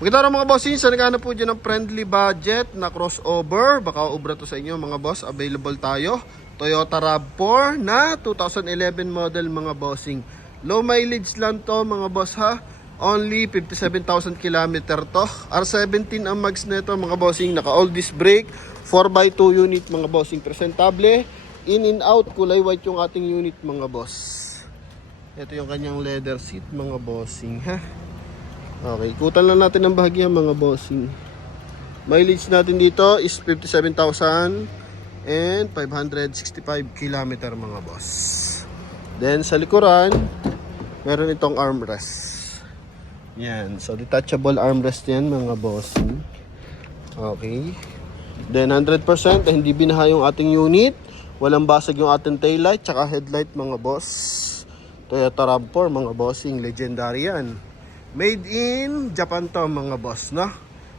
Magkita rin mga bossing, sa naghanap po dyan ng friendly budget na crossover. Baka ubra to sa inyo mga boss. Available tayo. Toyota RAV4 na 2011 model mga bossing. Low mileage lang to mga boss ha. Only 57,000 km to. R17 ang mags nito mga bossing. Naka all disc brake. 4x2 unit mga bossing. Presentable. In and out. Kulay white yung ating unit mga boss. Ito yung kanyang leather seat mga bossing ha. Okay, ikutan lang natin ang bahagya mga bossing. Mileage natin dito is 57,565 km mga boss. Then sa likuran, meron itong armrest. Yan, so detachable armrest yan mga bossing. Okay. Then 100% hindi binaha yung ating unit. Walang basag yung ating taillight tsaka headlight mga boss. Toyota RAV4 mga bossing, legendary yan. Made in Japan to mga boss, no?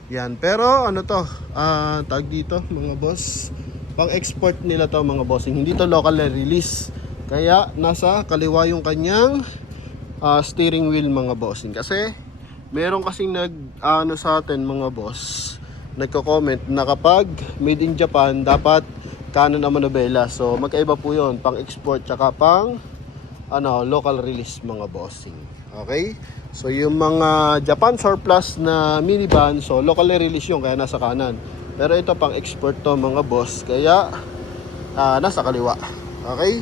Yan, pero ano to, tag dito mga boss, pang export nila to mga bossing. Hindi to local release. Kaya nasa kaliwa yung kanyang steering wheel mga bossing. Kasi meron kasing ano sa atin mga boss, nagko-comment na kapag made in Japan dapat Canon ang manobela. So magkaiba po yun, pang export tsaka pang local release mga bossing. Okay? So yung mga Japan surplus na minivan, so locally release yun kaya nasa kanan. Pero ito pang export to mga boss, kaya nasa kaliwa. Okay?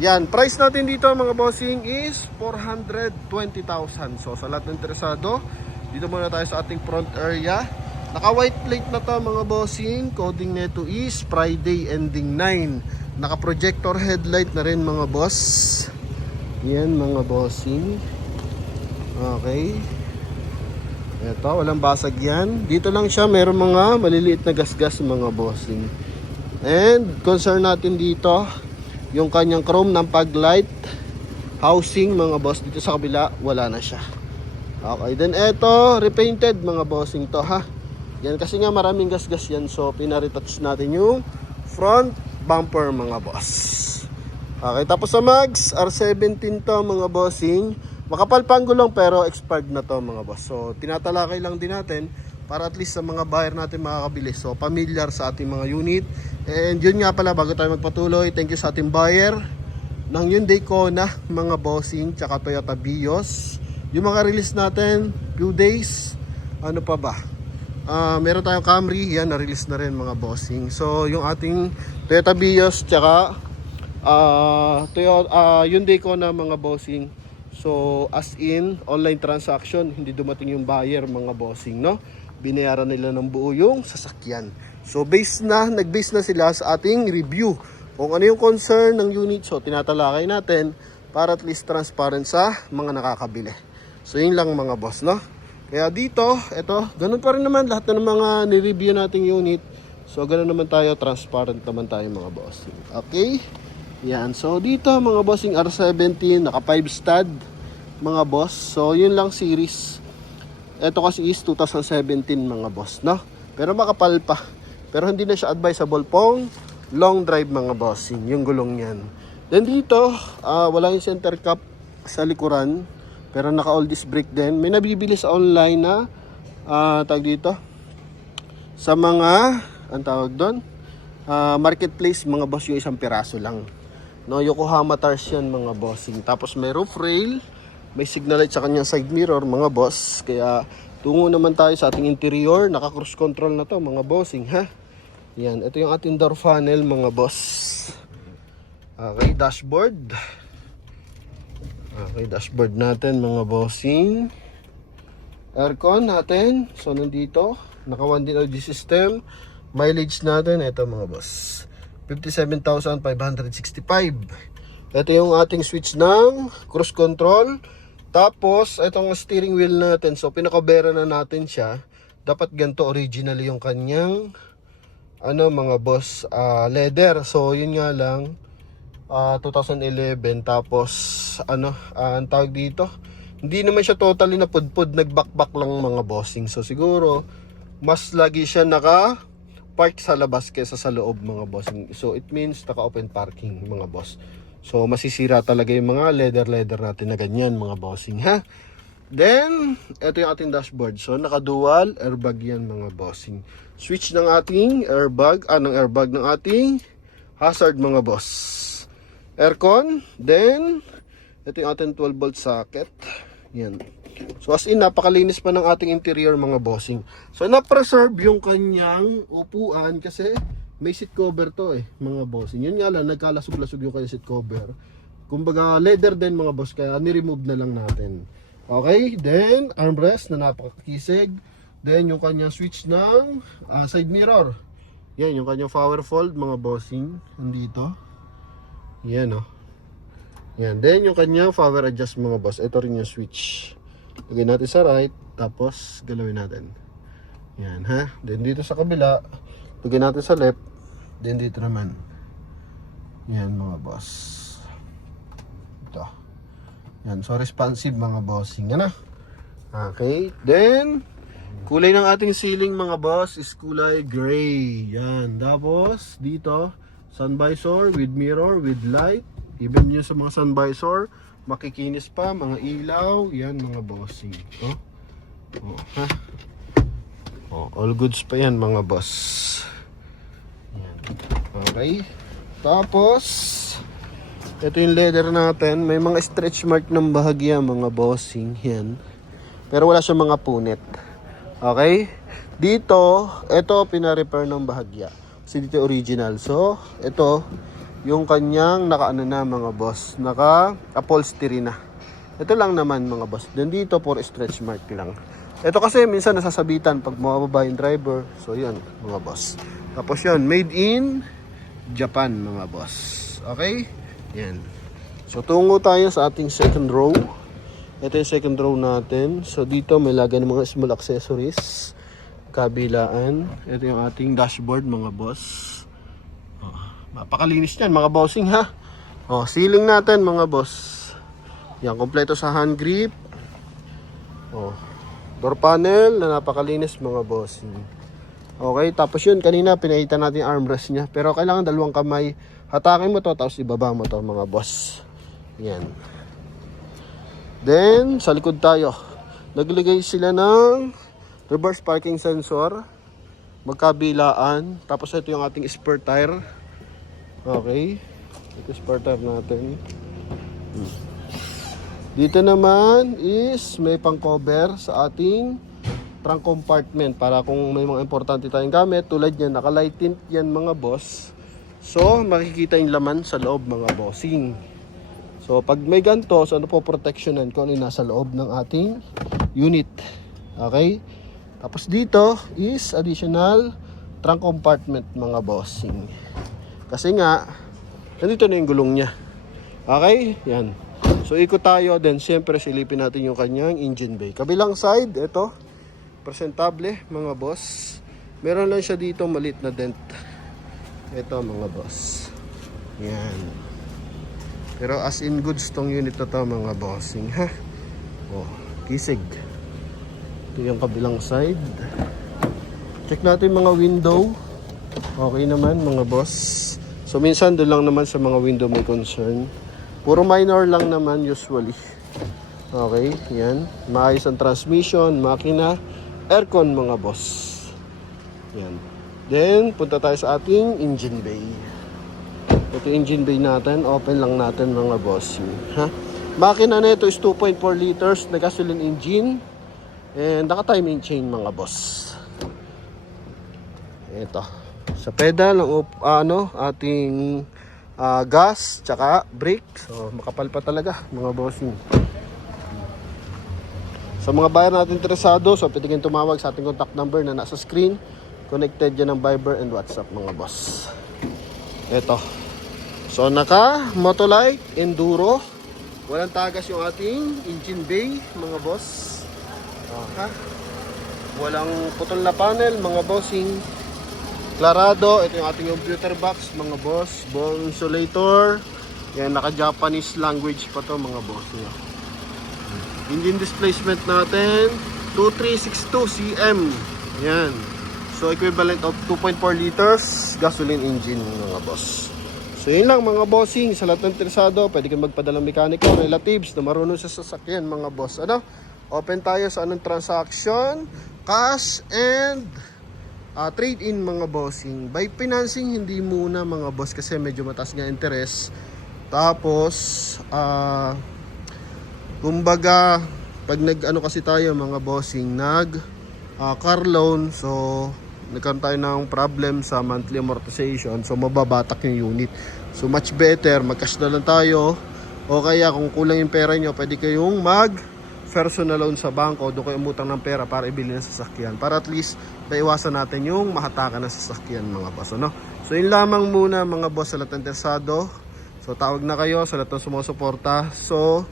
Yan, price natin dito mga bossing is 420,000. So sa lahat ng interesado, dito muna tayo sa ating front area. Naka white plate na to mga bossing. Coding nito is Friday ending 9. Naka projector headlight na rin mga boss. Yan mga bossing. Okay. Ito, walang basag yan. Dito lang siya, meron mga maliliit na gasgas mga bossing. And concern natin dito, yung kanyang chrome ng paglight housing mga boss. Dito sa kabila, wala na siya. Okay, then ito, repainted mga bossing to ha. Yan kasi nga maraming gasgas yan. So pinaretouch natin yung front bumper mga boss. Okay, tapos sa mags, R17 to mga bossing. Makapal pa ang gulong pero expired na to mga boss. So tinatalakay lang din natin para at least sa mga buyer natin makakabili. So familiar sa ating mga unit. And yun nga pala, bago tayo magpatuloy, thank you sa ating buyer ng Hyundai Kona mga bossing, tsaka Toyota Vios. Yung mga release natin, few days, ano pa ba? Meron tayong Camry, yan na-release na rin mga bossing. So yung ating Toyota Vios tsaka Hyundai Kona mga bossing. So as in online transaction, hindi dumating yung buyer mga bossing, no? Binayaran nila ng buo yung sasakyan. So nag-base na sila sa ating review kung ano yung concern ng unit. So tinatalakay natin para at least transparent sa mga nakakabili. So yun lang mga boss, no? Kaya dito, eto, ganun pa rin naman lahat ng mga ni-review nating unit. So ganun naman tayo, transparent naman tayo mga bossing. Okay? Yan, so dito mga bossing R17, naka 5 stud mga boss. So yun lang series. Ito kasi is 2017 mga boss, no? Pero makapal pa. Pero hindi na siya advisable pong long drive mga bossing, yung gulong yan. Then dito, wala yung center cap sa likuran, pero naka all disc brake din. May nabibili sa online na tag dito sa mga ang tawag doon, marketplace mga boss, yung isang piraso lang. No, Yokohama tires yan mga bossing. Tapos may roof rail, may signal light sa kanyang side mirror mga boss. Kaya tungo naman tayo sa ating interior. Naka cruise control na to mga bossing ha. Yan, ito yung ating door funnel mga boss. Okay, dashboard. Okay, dashboard natin mga bossing. Aircon natin. So nandito, naka 1 din system. Mileage natin, ito mga boss, 57,565. Ito yung ating switch ng cruise control. Tapos itong steering wheel natin, so pinakabera na natin siya. Dapat ganito original yung kanyang mga boss, leather. So yun nga lang, 2011. Tapos ang tawag dito, hindi naman siya totally na pudpud, nagbakbak lang mga bossing. So siguro mas lagi siya naka park sa labas kaysa sa loob mga bossing. So it means naka open parking mga boss. So masisira talaga yung mga leather natin na ganyan mga bossing ha. Then, ito yung ating dashboard. So, naka-dual airbag yan mga bossing. Switch ng ating airbag, ng ating hazard mga boss. Aircon, then, ito yung ating 12 volt socket. Yan. So, as in, napakalinis pa ng ating interior mga bossing. So, na-preserve yung kanyang upuan kasi may seat cover to mga bossing. Yun nga lang, nagkalasog-lasog yung kanyang seat cover. Kumbaga, leather din mga boss, kaya ni-remove na lang natin. Okay, then armrest na napakakisig. Then yung kanyang switch ng side mirror. Yan, yung kanyang power fold mga bossing. Nandito. Yan Yan, then yung kanyang power adjust mga boss. Ito rin yung switch. Lagyan natin sa right, tapos galawin natin. Yan ha. Then dito sa kabila, lagyan natin sa left. Then dito naman. Yan mga boss. Ito. Yan, so responsive mga bossing. Yan na. Okay, then kulay ng ating ceiling mga boss is kulay gray. Yan, tapos dito sun visor with mirror, with light. Even yung sa mga sun visor, makikinis pa, mga ilaw. Yan mga bossing. Ha? All goods pa yan mga boss. Yan. Okay, tapos ito yung leather natin. May mga stretch mark ng bahagya mga bossing. Yan. Pero wala siyang mga punit. Okay? Dito, ito pina-repair ng bahagya. Kasi dito original. So, ito yung kanyang naka-ano na mga boss. Naka-upholstery na. Ito lang naman mga boss. Then dito, for stretch mark lang. Ito kasi minsan nasasabitan pag mababa yung driver. So, yun mga boss. Tapos yun, made in Japan mga boss. Okay? Yan. So, tungo tayo sa ating second row. Ito yung second row natin. So, dito may lagay ng mga small accessories. Kabilaan. Ito yung ating dashboard, mga boss. Mapakalinis yan, mga bossing, ha? Ceiling natin, mga boss. Yan, kompleto sa hand grip. Door panel na napakalinis, mga bossing. Okay, tapos yun, kanina pinahita natin yung armrest niya. Pero kailangan dalawang kamay. Hatakin mo to, tapos ibaba mo to mga boss. Yan. Then, sa likod tayo. Naglagay sila ng reverse parking sensor. Magkabilaan. Tapos ito yung ating spare tire. Okay. Ito spare tire natin. Dito naman is may pang cover sa ating trunk compartment. Para kung may mga importante tayong gamit. Tulad yan, naka-light tint yan mga boss. So, makikita yung laman sa loob mga bossing. So, pag may ganito, so ano po protectionan kung ano yung nasa loob ng ating unit. Okay? Tapos dito is additional trunk compartment mga bossing. Kasi nga, nandito na yung gulong niya. Okay? Yan. So, ikot tayo. Then, siyempre, silipin natin yung kanyang engine bay. Kabilang side, ito. Presentable mga boss. Meron lang siya dito maliit na dent. Ito mga boss. Yan. Pero as in goods tong unit na to mga bossing, ha. Kisig. Ito yung kabilang side. Check natin mga window. Okay naman mga boss. So minsan doon lang naman sa mga window may concern. Puro minor lang naman usually. Okay, yan. Maayos ang transmission, makina, aircon mga boss. Yan. Then, punta tayo sa ating engine bay. Ito engine bay natin. Open lang natin mga boss. Ha? Makina na ito is 2.4 liters na gasoline engine. And naka-timing chain mga boss. Ito. Sa pedal, ating gas, tsaka brake. So, makapal pa talaga mga bossing. Sa mga buyer natin interesado, so pwede kayong tumawag sa ating contact number na nasa screen. Connected yan ng Viber and WhatsApp mga boss. Ito. So naka Motolite Enduro. Walang tagas yung ating engine bay mga boss. Walang putol na panel mga bossing. Clarado. Ito yung ating computer box mga boss. Ball insulator. Yan, naka Japanese language pa to mga boss. Engine displacement natin 2362 cm. Yan. So equivalent of 2.4 liters gasoline engine mga boss. So yun lang mga bossing. Sa lahat ng interesado, pwede kang magpadalang mekaniko, relatives na marunong sa sasakyan mga boss. Open tayo sa anong transaction, cash and trade-in mga bossing. By financing, hindi muna mga boss kasi medyo mataas nga interest. Tapos, kumbaga, pag nag-ano kasi tayo mga bossing, car loan, so nagkaroon tayo ng problem sa monthly amortization, so mababatak yung unit. So much better, mag-cash na lang tayo, o kaya kung kulang yung pera nyo, pwede kayong personal loan sa bangko, doon kayo umutang ng pera para ibili ng sasakyan, para at least maiwasan natin yung mahatakan ng sasakyan mga boss, ano? So yun lamang muna mga boss sa lahat ng interesado. So tawag na kayo sa lahat ng sumusuporta. So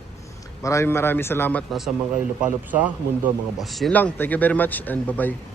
maraming salamat na sa mga kayo lupalop sa mundo mga boss. Yun lang, thank you very much and bye bye.